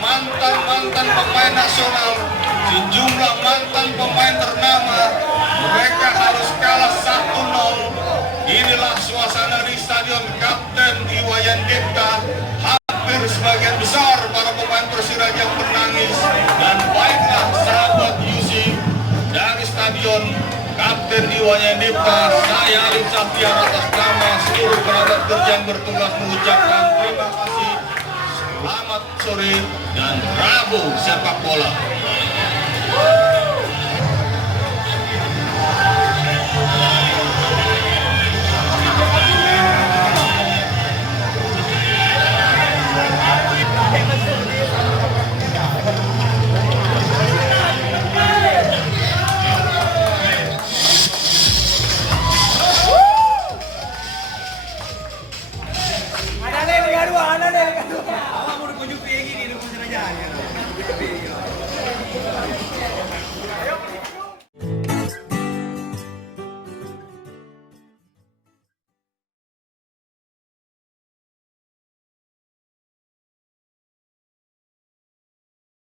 mantan pemain nasional, sejumlah mantan pemain ternama, mereka harus kalah 1-0. Inilah suasana di Stadion Kapten Iwayan Dipta. Hampir sebagian besar para pemain Persiraja yang menangis. Dan baiklah sahabat Yusi, dari Stadion Kapten Iwayan Dipta, saya Alif Saftiar atas nama seluruh kerabat kerja yang bertugas mengucapkan terima kasih. Selamat sore dan Rabu sepak bola.